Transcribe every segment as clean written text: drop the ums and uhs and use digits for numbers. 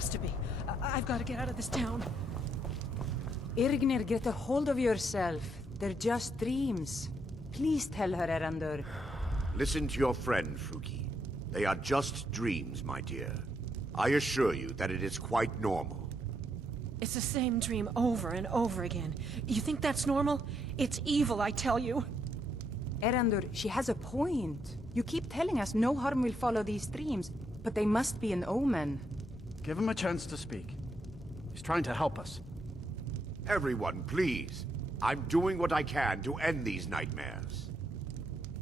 has to be. I've got to get out of this town. Irgnir, get a hold of yourself. They're just dreams. Please tell her, Erandur. Listen to your friend, Fruki. They are just dreams, my dear. I assure you that it is quite normal. It's the same dream over and over again. You think that's normal? It's evil, I tell you. Erandur, she has a point. You keep telling us no harm will follow these dreams, but they must be an omen. Give him a chance to speak. He's trying to help us. Everyone, please. I'm doing what I can to end these nightmares.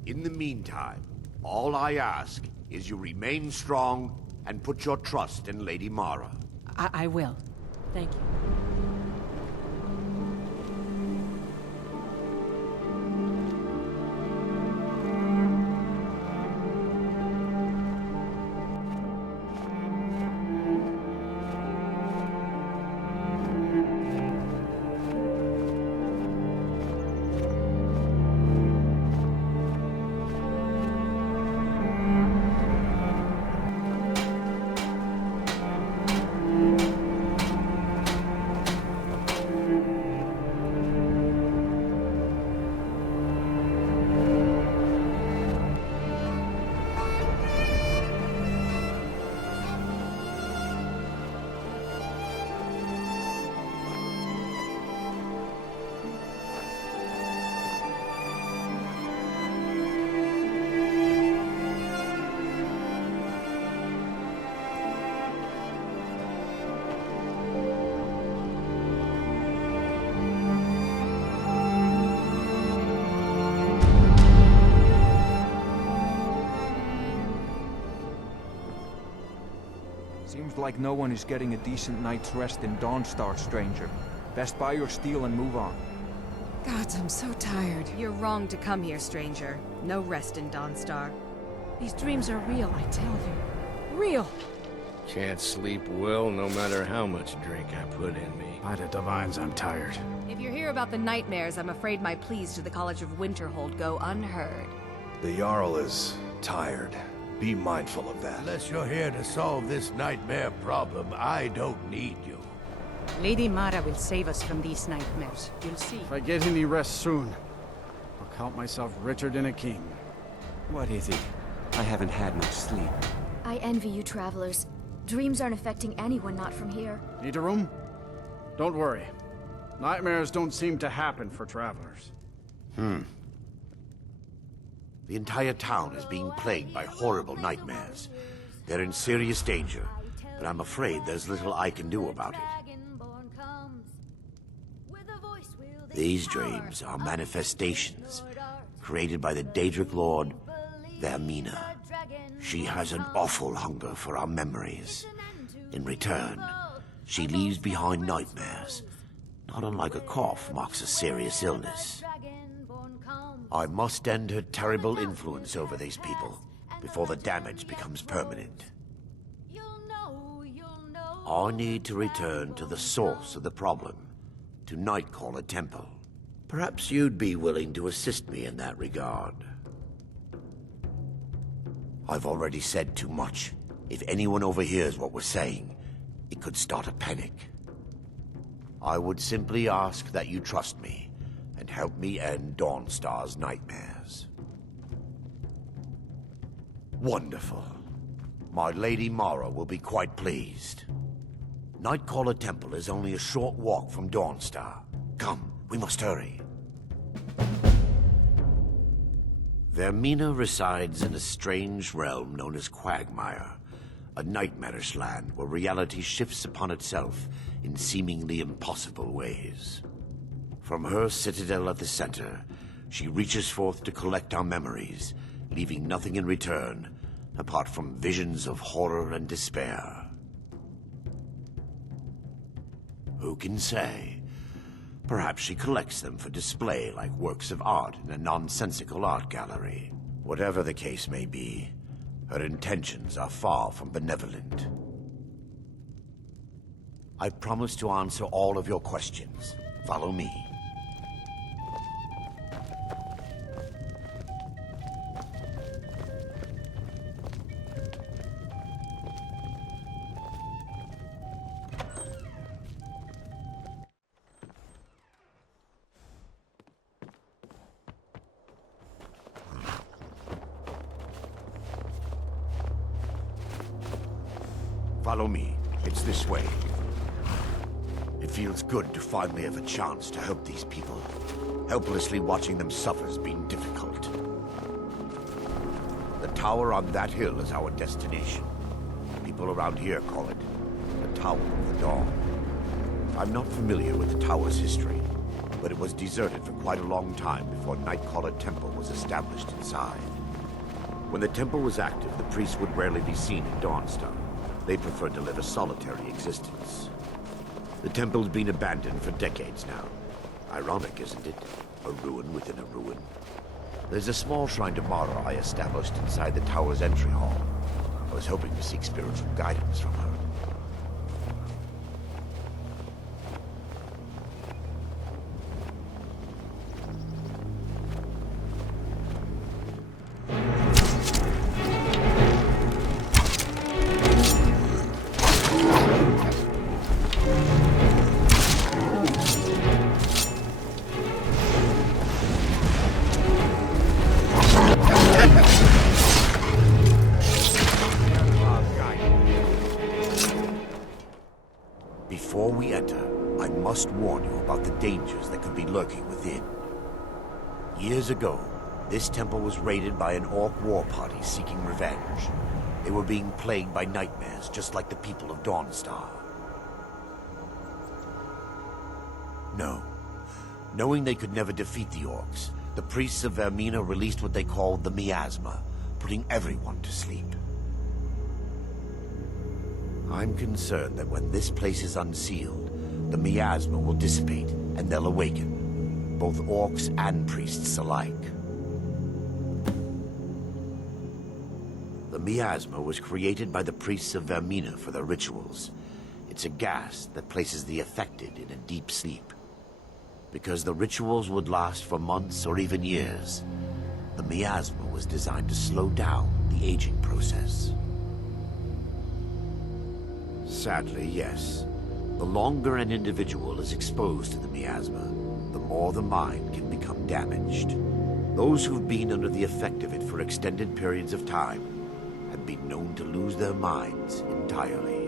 In the meantime, all I ask is you remain strong and put your trust in Lady Mara. I will. Thank you. Seems like no one is getting a decent night's rest in Dawnstar, stranger. Best buy your steel and move on. God, I'm so tired. You're wrong to come here, stranger. No rest in Dawnstar. These dreams are real, I tell you. Real. Can't sleep well no matter how much drink I put in me. By the divines, I'm tired. If you hear about the nightmares, I'm afraid my pleas to the College of Winterhold go unheard. The Jarl is tired. Be mindful of that. Unless you're here to solve this nightmare problem, I don't need you. Lady Mara will save us from these nightmares. You'll see. If I get any rest soon, I'll count myself richer than a king. What is it? I haven't had much sleep. I envy you travelers. Dreams aren't affecting anyone not from here. Need a room? Don't worry. Nightmares don't seem to happen for travelers. The entire town is being plagued by horrible nightmares. They're in serious danger, but I'm afraid there's little I can do about it. These dreams are manifestations created by the Daedric Lord, Vermina. She has an awful hunger for our memories. In return, she leaves behind nightmares, not unlike a cough marks a serious illness. I must end her terrible influence over these people before the damage becomes permanent. I need to return to the source of the problem, to Nightcaller Temple. Perhaps you'd be willing to assist me in that regard. I've already said too much. If anyone overhears what we're saying, it could start a panic. I would simply ask that you trust me and help me end Dawnstar's nightmares. Wonderful. My Lady Mara will be quite pleased. Nightcaller Temple is only a short walk from Dawnstar. Come, we must hurry. Vermina resides in a strange realm known as Quagmire, a nightmarish land where reality shifts upon itself in seemingly impossible ways. From her citadel at the center, she reaches forth to collect our memories, leaving nothing in return apart from visions of horror and despair. Who can say? Perhaps she collects them for display like works of art in a nonsensical art gallery. Whatever the case may be, her intentions are far from benevolent. I promise to answer all of your questions. Follow me. Follow me. It's this way. It feels good to finally have a chance to help these people. Helplessly watching them suffer has been difficult. The tower on that hill is our destination. People around here call it the Tower of the Dawn. I'm not familiar with the tower's history, but it was deserted for quite a long time before Nightcaller Temple was established inside. When the temple was active, the priests would rarely be seen in Dawnstar. They preferred to live a solitary existence. The temple's been abandoned for decades now. Ironic, isn't it? A ruin within a ruin. There's a small shrine to Mara I established inside the tower's entry hall. I was hoping to seek spiritual guidance from her. Before we enter, I must warn you about the dangers that could be lurking within. Years ago, this temple was raided by an orc war party seeking revenge. They were being plagued by nightmares, just like the people of Dawnstar. No. Knowing they could never defeat the orcs, the priests of Vermina released what they called the miasma, putting everyone to sleep. I'm concerned that when this place is unsealed, the miasma will dissipate and they'll awaken, both orcs and priests alike. The miasma was created by the priests of Vermina for their rituals. It's a gas that places the affected in a deep sleep. Because the rituals would last for months or even years, the miasma was designed to slow down the aging process. Sadly, yes. The longer an individual is exposed to the miasma, the more the mind can become damaged. Those who've been under the effect of it for extended periods of time have been known to lose their minds entirely.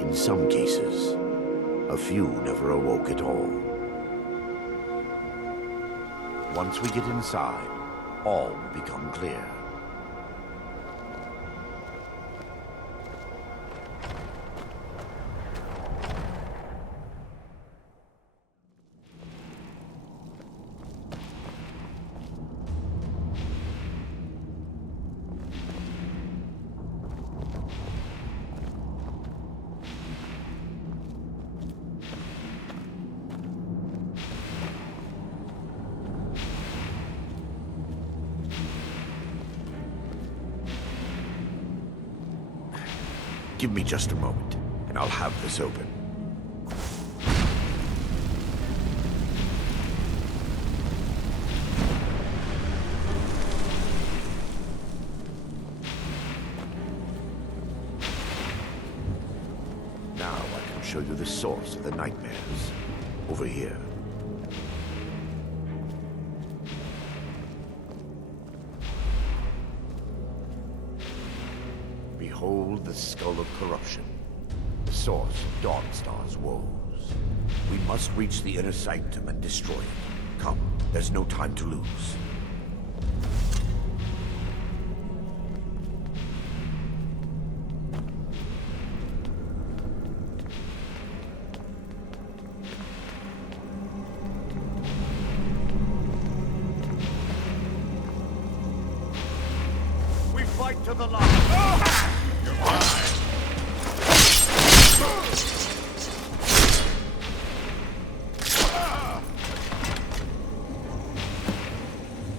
In some cases, a few never awoke at all. Once we get inside, all will become clear. Give me just a moment, and I'll have this open. Now I can show you the source of the nightmares. Over here. Behold the Skull of Corruption, the source of Dawnstar's woes. We must reach the inner sanctum and destroy it. Come, there's no time to lose. We fight to the last.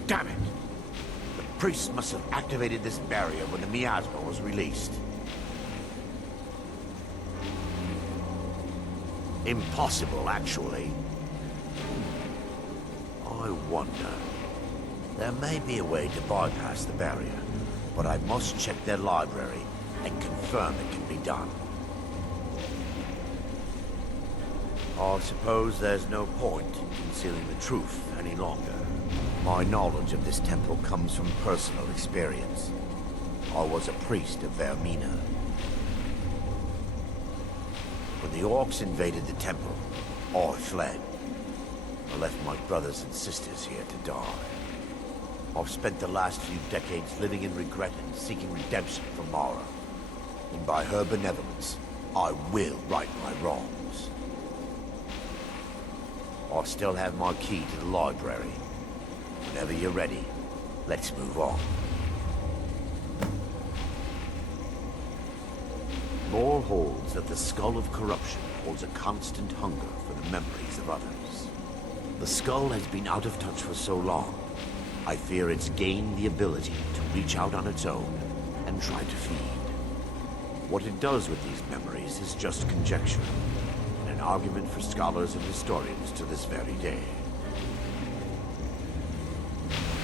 Damn it! The priests must have activated this barrier when the miasma was released. Impossible, actually. I wonder. There may be a way to bypass the barrier, but I must check their library and confirm it can be done. I suppose there's no point in concealing the truth any longer. My knowledge of this temple comes from personal experience. I was a priest of Vermina. When the orcs invaded the temple, I fled. I left my brothers and sisters here to die. I've spent the last few decades living in regret and seeking redemption from Mara. And by her benevolence, I will right my wrongs. I still have my key to the library. Whenever you're ready, let's move on. Lore holds that the skull of corruption holds a constant hunger for the memories of others. The skull has been out of touch for so long, I fear it's gained the ability to reach out on its own and try to feed. What it does with these memories is just conjecture, and an argument for scholars and historians to this very day.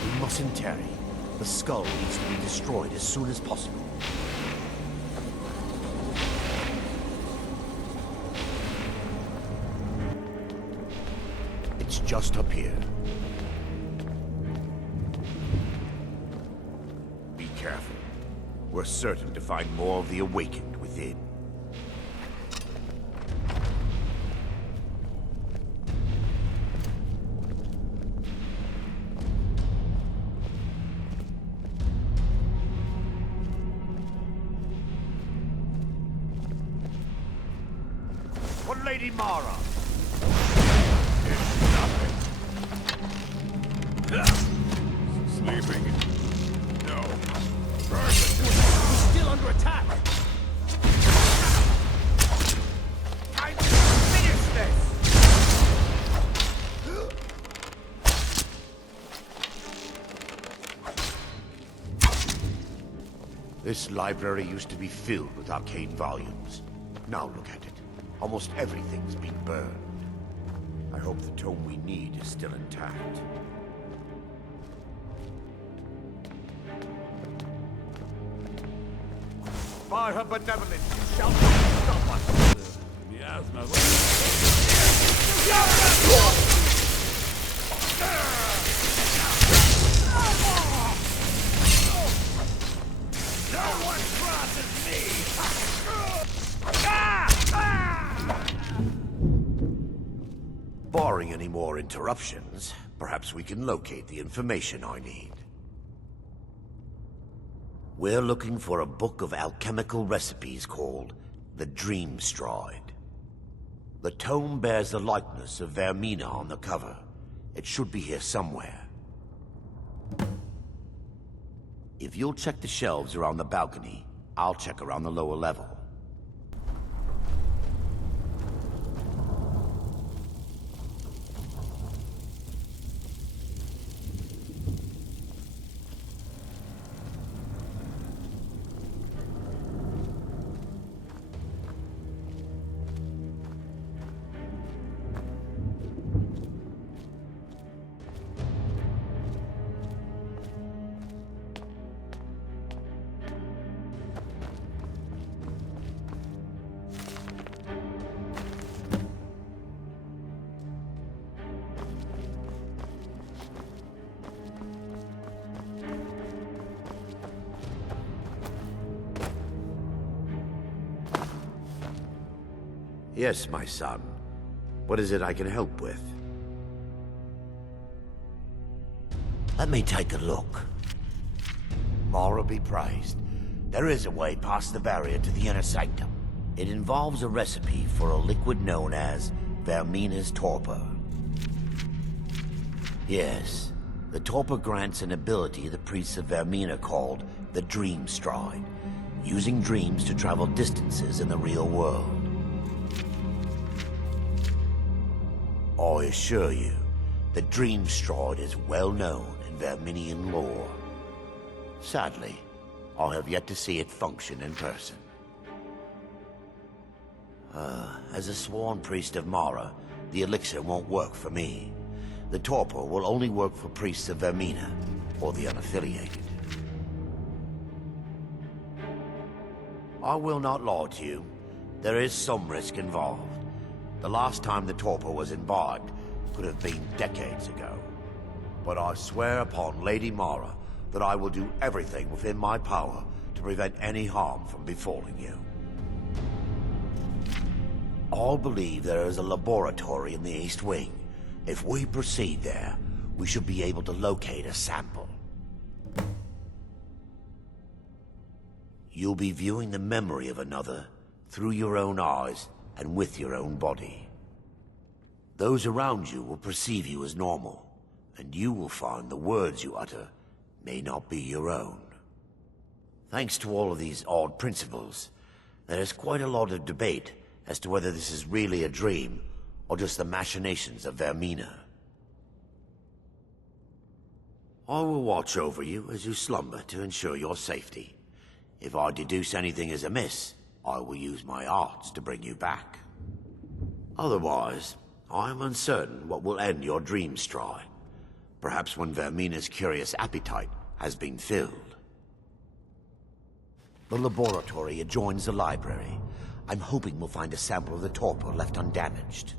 We mustn't tarry. The skull needs to be destroyed as soon as possible. It's just up here. Be careful. We're certain to find more of the awakened within. For Lady Mara! It's nothing. Sleeping? No. He's still under attack! Time to finish this! This library used to be filled with arcane volumes. Now look at it. Almost everything's been burned. I hope the tome we need is still intact. By her benevolence, you shall not stop us! Miasma No one crosses me! Barring any more interruptions, perhaps we can locate the information I need. We're looking for a book of alchemical recipes called the Dream Stride. The tome bears the likeness of Vermina on the cover. It should be here somewhere. If you'll check the shelves around the balcony, I'll check around the lower level. Yes, my son. What is it I can help with? Let me take a look. Mara be praised. There is a way past the barrier to the inner sanctum. It involves a recipe for a liquid known as Vermina's torpor. Yes, the torpor grants an ability the priests of Vermina called the Dream Stride, using dreams to travel distances in the real world. I assure you, the Dream Stride is well known in Verminian lore. Sadly, I have yet to see it function in person. As a sworn priest of Mara, the elixir won't work for me. The torpor will only work for priests of Vermina, or the unaffiliated. I will not lie to you. There is some risk involved. The last time the torpor was imbibed could have been decades ago. But I swear upon Lady Mara that I will do everything within my power to prevent any harm from befalling you. all believe there is a laboratory in the East Wing. If we proceed there, we should be able to locate a sample. You'll be viewing the memory of another through your own eyes and with your own body. Those around you will perceive you as normal, and you will find the words you utter may not be your own. Thanks to all of these odd principles, there is quite a lot of debate as to whether this is really a dream or just the machinations of Vermina. I will watch over you as you slumber to ensure your safety. If I deduce anything is amiss, I will use my arts to bring you back. Otherwise, I am uncertain what will end your dream stride. Perhaps when Vermina's curious appetite has been filled. The laboratory adjoins the library. I'm hoping we'll find a sample of the torpor left undamaged.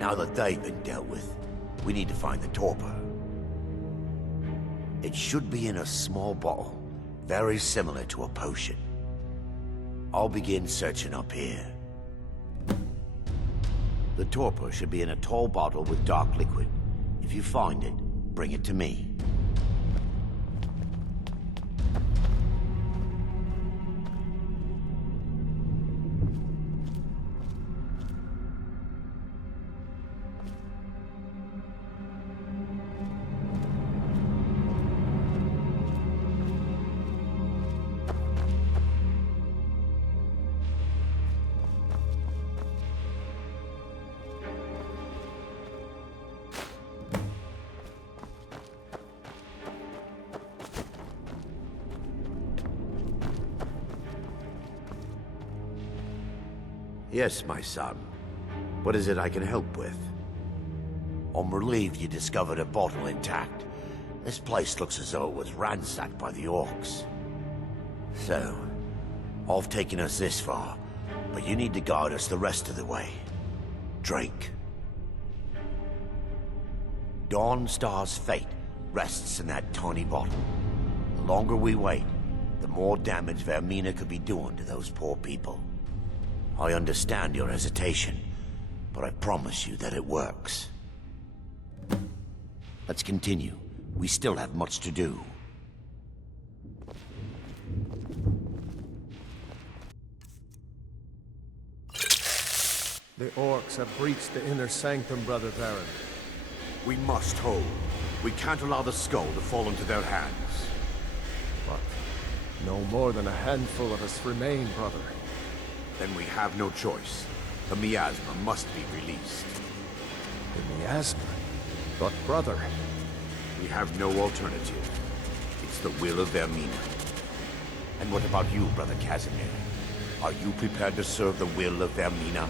Now that they've been dealt with, we need to find the torpor. It should be in a small bottle, very similar to a potion. I'll begin searching up here. The torpor should be in a tall bottle with dark liquid. If you find it, bring it to me. Yes, my son. What is it I can help with? I'm relieved you discovered a bottle intact. This place looks as though it was ransacked by the orcs. So, I've taken us this far, but you need to guide us the rest of the way. Drink. Dawnstar's fate rests in that tiny bottle. The longer we wait, the more damage Vermina could be doing to those poor people. I understand your hesitation, but I promise you that it works. Let's continue. We still have much to do. The orcs have breached the inner sanctum, Brother Baron. We must hold. We can't allow the skull to fall into their hands. But no more than a handful of us remain, brother. Then we have no choice. The miasma must be released. The miasma? But brother... We have no alternative. It's the will of Vermina. And what about you, Brother Casimir? Are you prepared to serve the will of Vermina?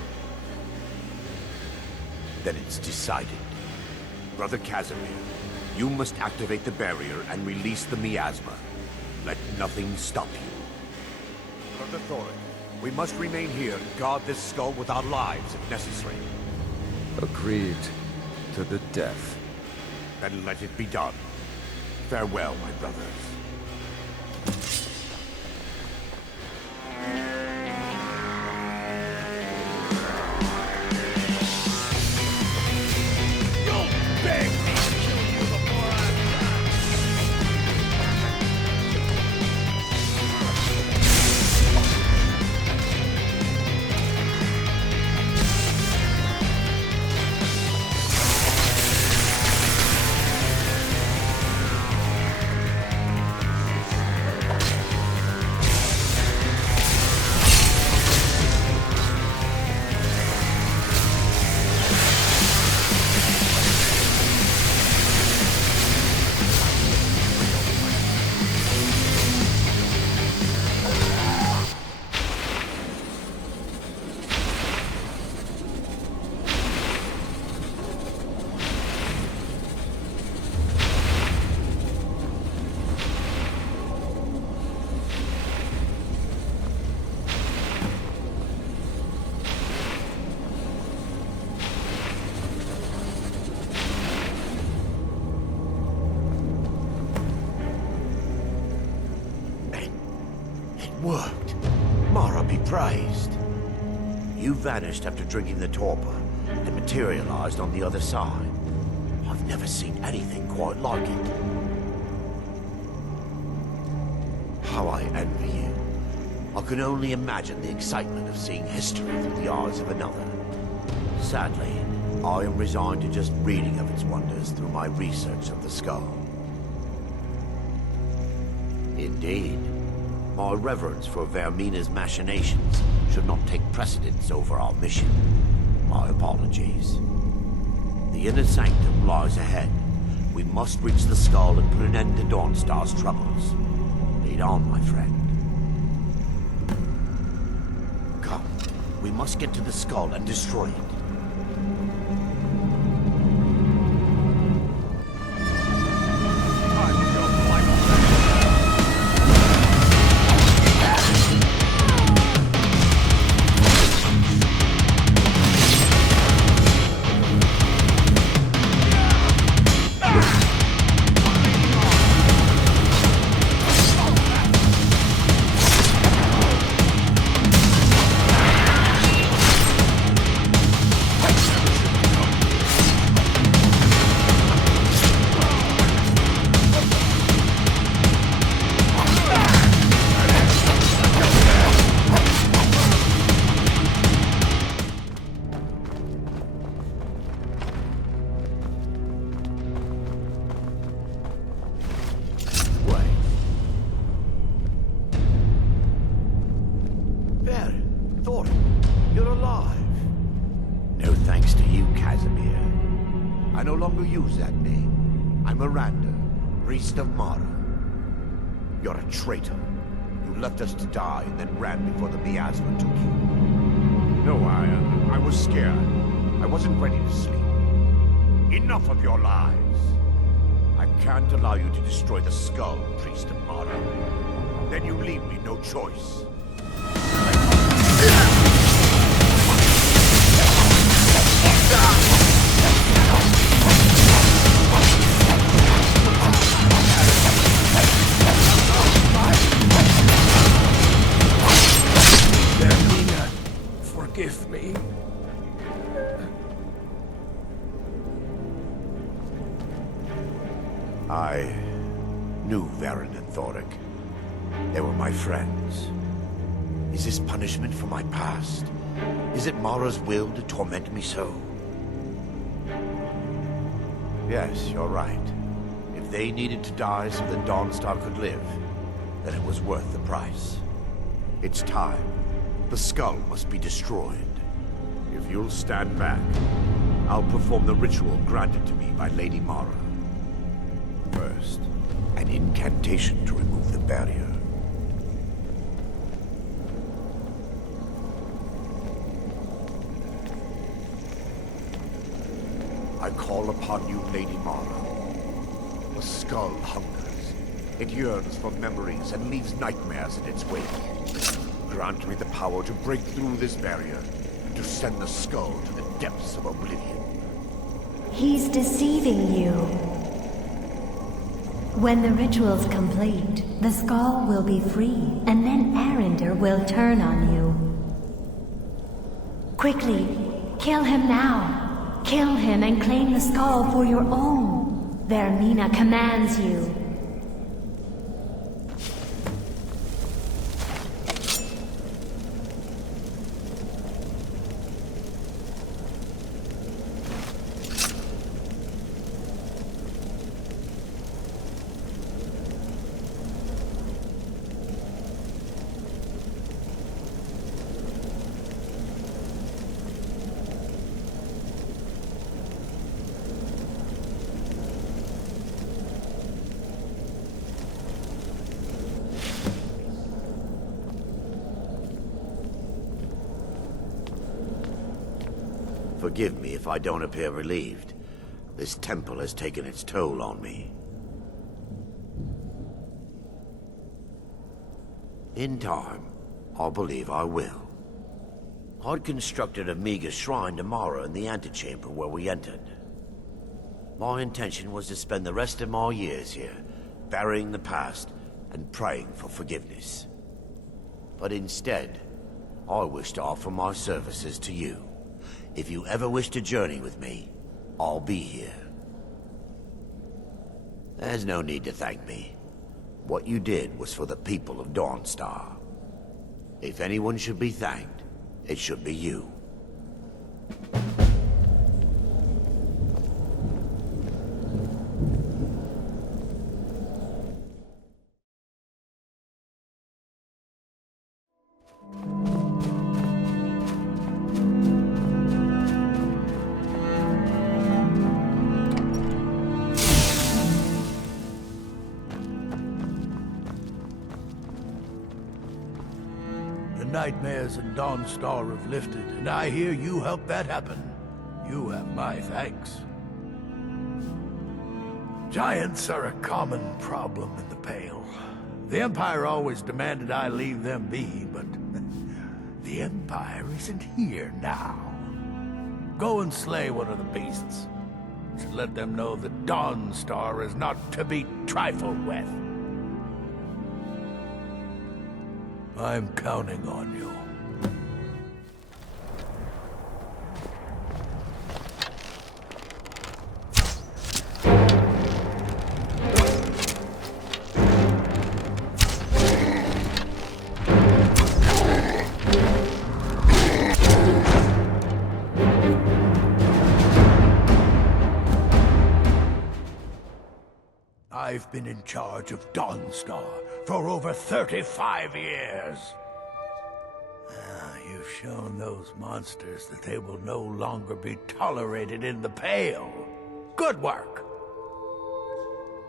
Then it's decided. Brother Casimir, you must activate the barrier and release the miasma. Let nothing stop you. Brother Thorin, we must remain here and guard this skull with our lives if necessary. Agreed to the death. Then let it be done. Farewell, my brothers. surprised. You vanished after drinking the torpor and materialized on the other side. I've never seen anything quite like it. How I envy you. I can only imagine the excitement of seeing history through the eyes of another. Sadly, I am resigned to just reading of its wonders through my research of the skull. Indeed, my reverence for Vermina's machinations should not take precedence over our mission. My apologies. The inner sanctum lies ahead. We must reach the skull and put an end to Dawnstar's troubles. Lead on, my friend. Come, we must get to the skull and destroy it. Priest of Mara. You're a traitor. You left us to die and then ran before the miasma took you. No, I was scared. I wasn't ready to sleep. Enough of your lies. I can't allow you to destroy the skull, Priest of Mara. Then you leave me no choice. Forgive me. I knew Varen and Thoric. They were my friends. Is this punishment for my past? Is it Mara's will to torment me so? Yes, you're right. If they needed to die so that Dawnstar could live, then it was worth the price. It's time. The skull must be destroyed. If you'll stand back, I'll perform the ritual granted to me by Lady Mara. First, an incantation to remove the barrier. I call upon you, Lady Mara. The skull hungers. It yearns for memories and leaves nightmares in its wake. Grant me the power to break through this barrier and to send the skull to the depths of oblivion. He's deceiving you. When the ritual's complete, the skull will be free, and then Arender will turn on you. Quickly, kill him now. Kill him and claim the skull for your own. Vermina commands you. Forgive me if I don't appear relieved. This temple has taken its toll on me. In time, I believe I will. I'd constructed a meager shrine to Mara in the antechamber where we entered. My intention was to spend the rest of my years here, burying the past and praying for forgiveness. But instead, I wish to offer my services to you. If you ever wish to journey with me, I'll be here. There's no need to thank me. What you did was for the people of Dawnstar. If anyone should be thanked, it should be you. The nightmares in Dawnstar have lifted, and I hear you helped that happen. You have my thanks. Giants are a common problem in the Pale. The Empire always demanded I leave them be, but the Empire isn't here now. Go and slay one of the beasts. To let them know that Dawnstar is not to be trifled with. I'm counting on you. I've been in charge of Dawnstar for over 35 years. You've shown those monsters that they will no longer be tolerated in the Pale. Good work.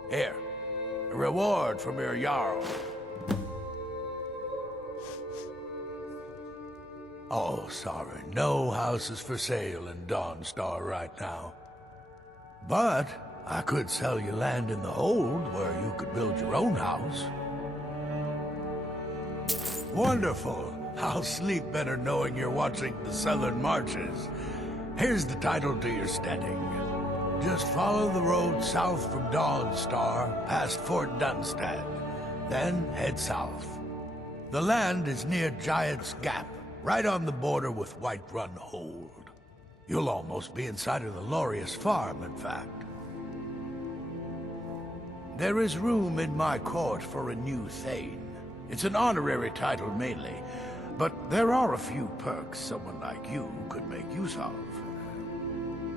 Here, a reward from your Jarl. Oh, sorry, no houses for sale in Dawnstar right now. But I could sell you land in the Hold where you could build your own house. Wonderful. I'll sleep better knowing you're watching the Southern Marches. Here's the title to your steading. Just follow the road south from Dawnstar, past Fort Dunstad. Then head south. The land is near Giant's Gap, right on the border with Whiterun Hold. You'll almost be inside of the Laureus farm, in fact. There is room in my court for a new Thane. It's an honorary title mainly, but there are a few perks someone like you could make use of.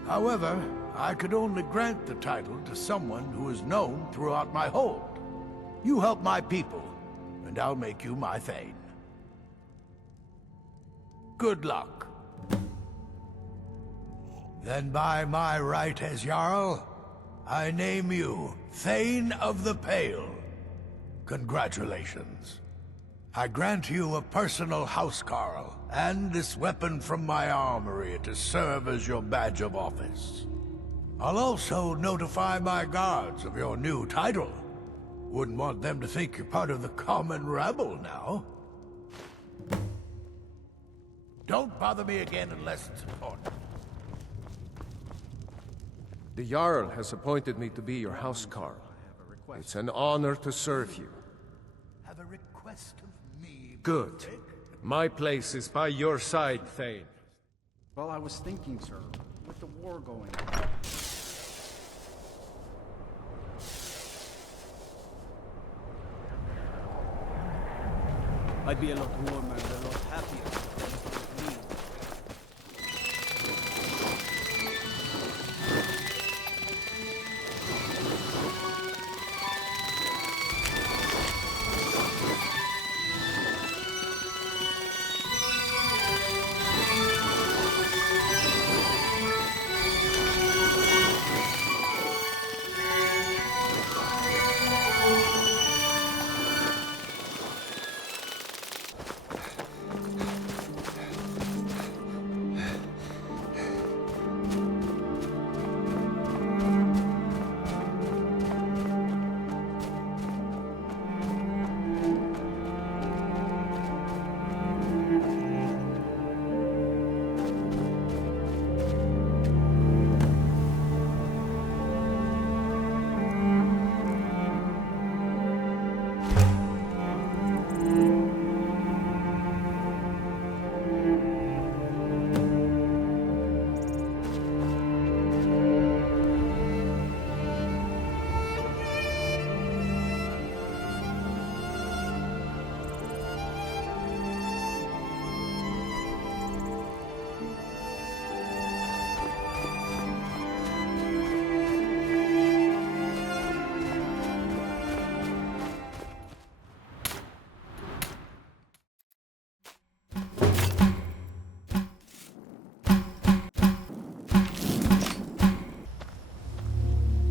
However, I could only grant the title to someone who is known throughout my hold. You help my people, and I'll make you my Thane. Good luck. Then by my right as Jarl, I name you Thane of the Pale. Congratulations. I grant you a personal housecarl, and this weapon from my armory to serve as your badge of office. I'll also notify my guards of your new title. Wouldn't want them to think you're part of the common rabble now. Don't bother me again unless it's important. The Jarl has appointed me to be your housecarl. It's an honor to serve you. Have a request of me. Good. My place is by your side, Thane. Well, I was thinking, sir, with the war going on. I'd be a lot warmer and a lot happier with me.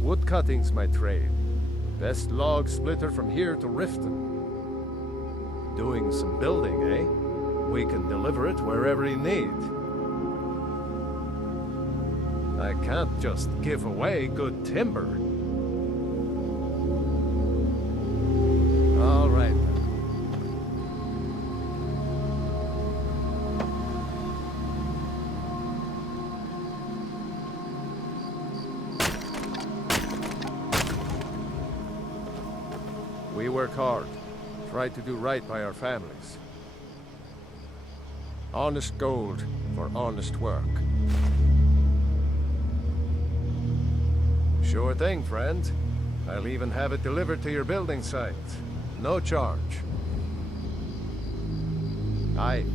Wood cutting's my trade. Best log splitter from here to Riften. Doing some building, eh? We can deliver it wherever you need. I can't just give away good timber. All right. We work hard. Try to do right by our families. Honest gold for honest work. Sure thing, friend. I'll even have it delivered to your building site. No charge. Aye.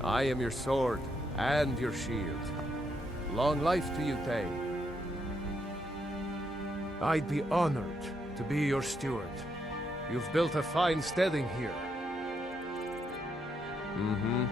I am your sword and your shield. Long life to you, Tay. I'd be honored to be your steward. You've built a fine steading here. Mm-hmm.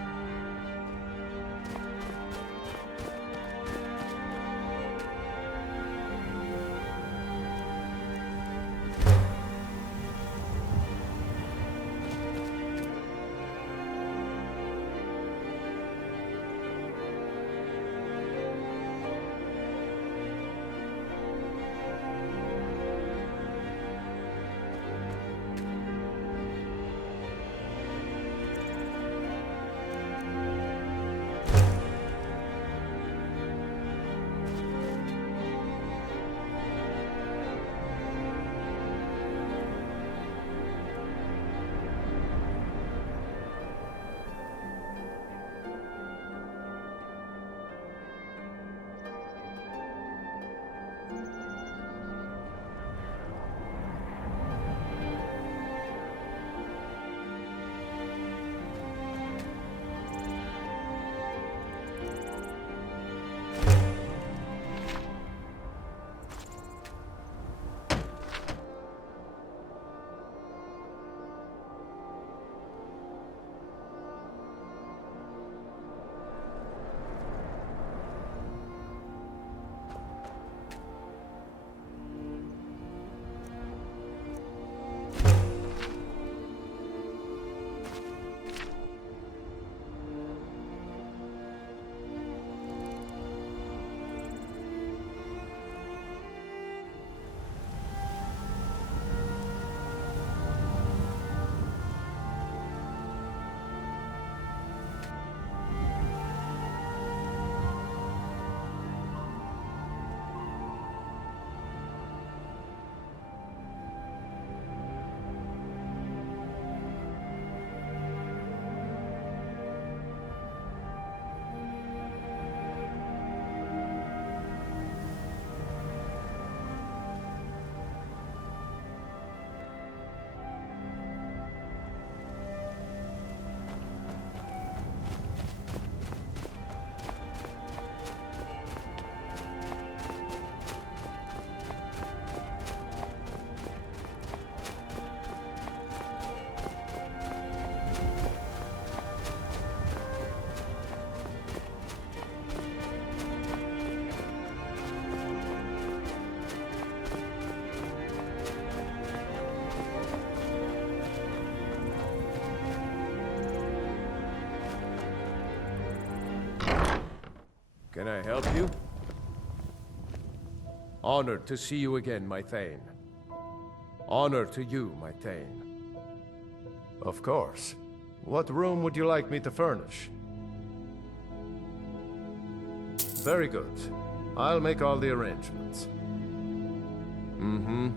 Can I help you? Honored to see you again, my Thane. Honor to you, my Thane. Of course. What room would you like me to furnish? Very good. I'll make all the arrangements. Mm-hmm.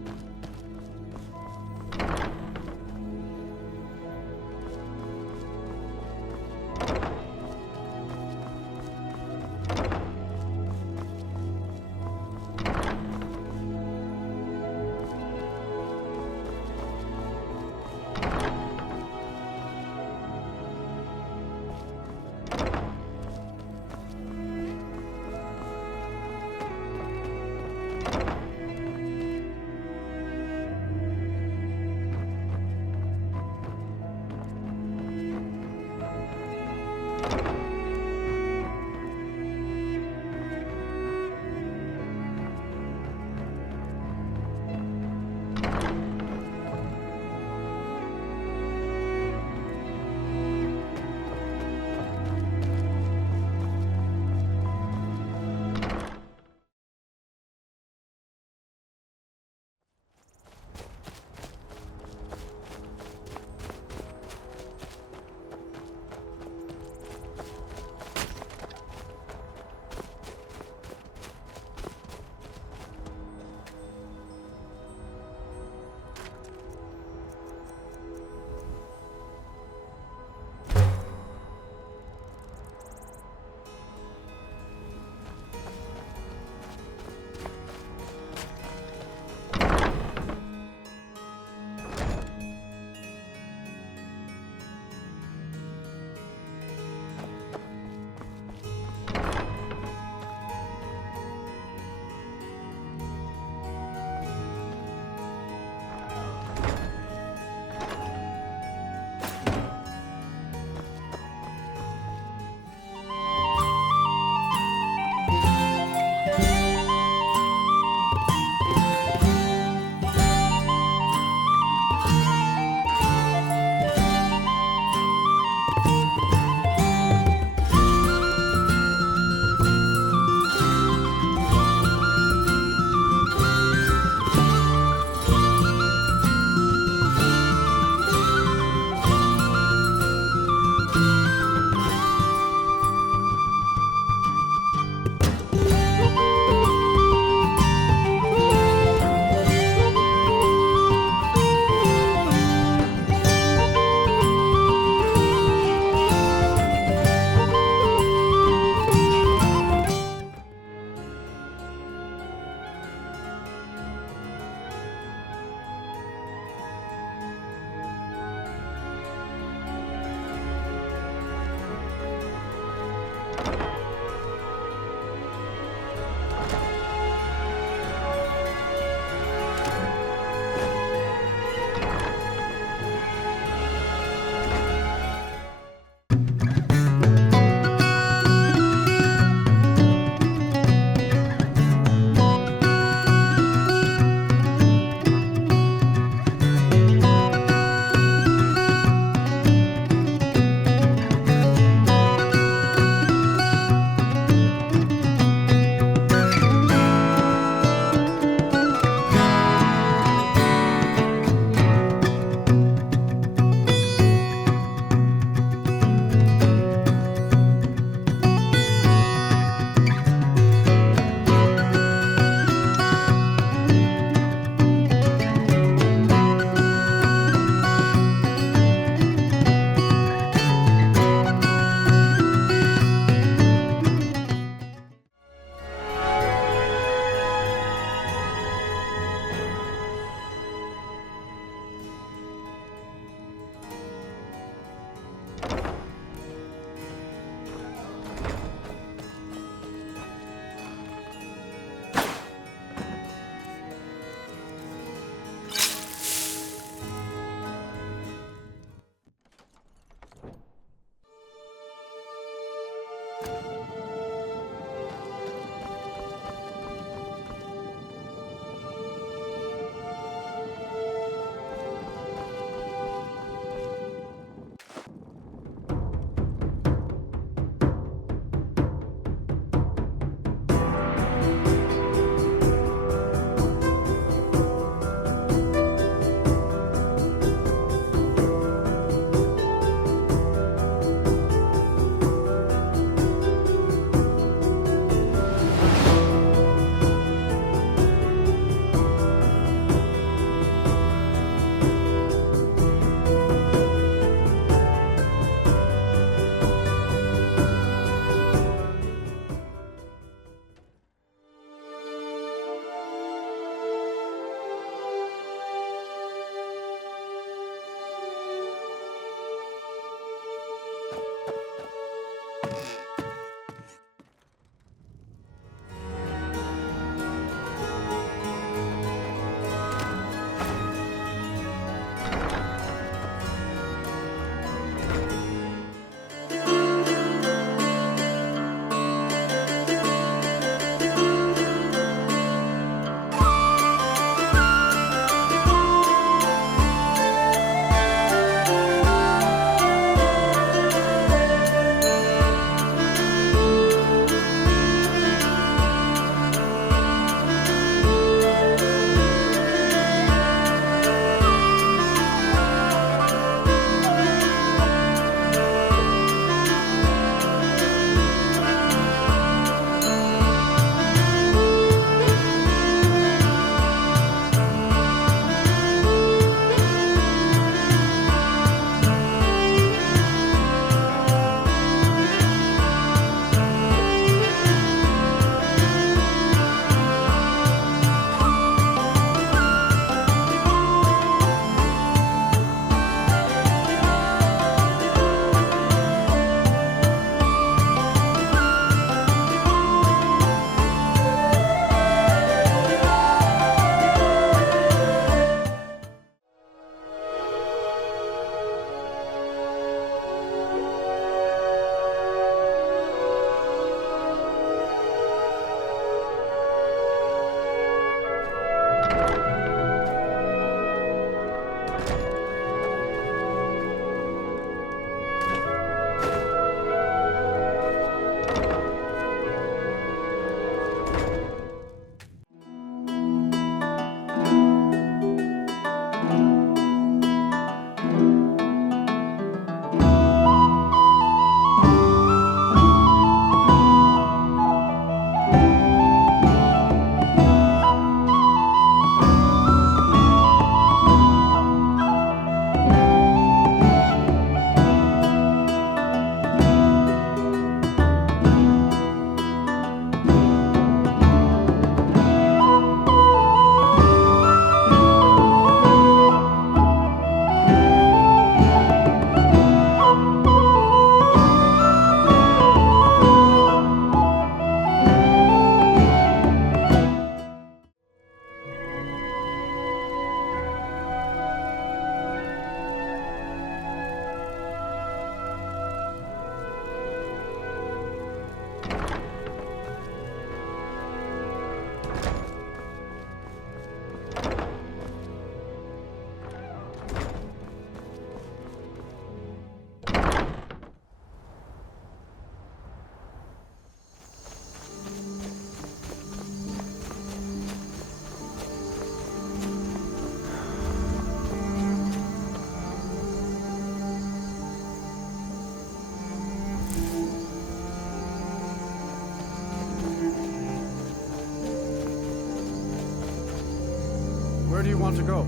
Where do you want to go?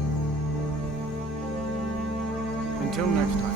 Until next time.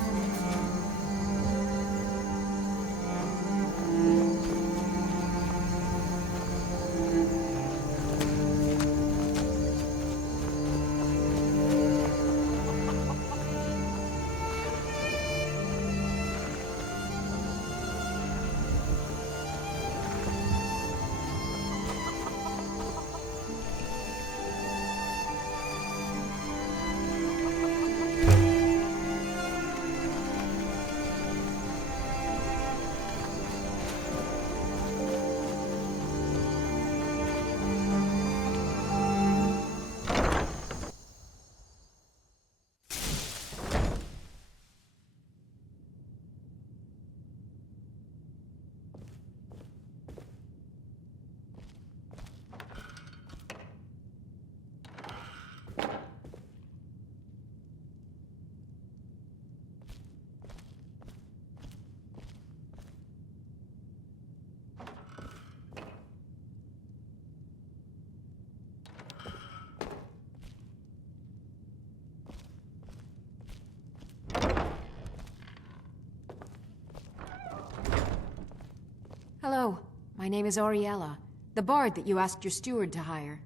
Hello, my name is Oriella, the bard that you asked your steward to hire.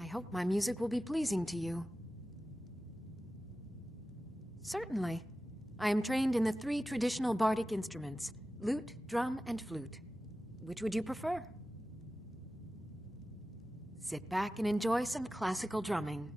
I hope my music will be pleasing to you. Certainly. I am trained in the 3 traditional bardic instruments: Lute, drum, and flute. Which would you prefer? Sit back and enjoy some classical drumming.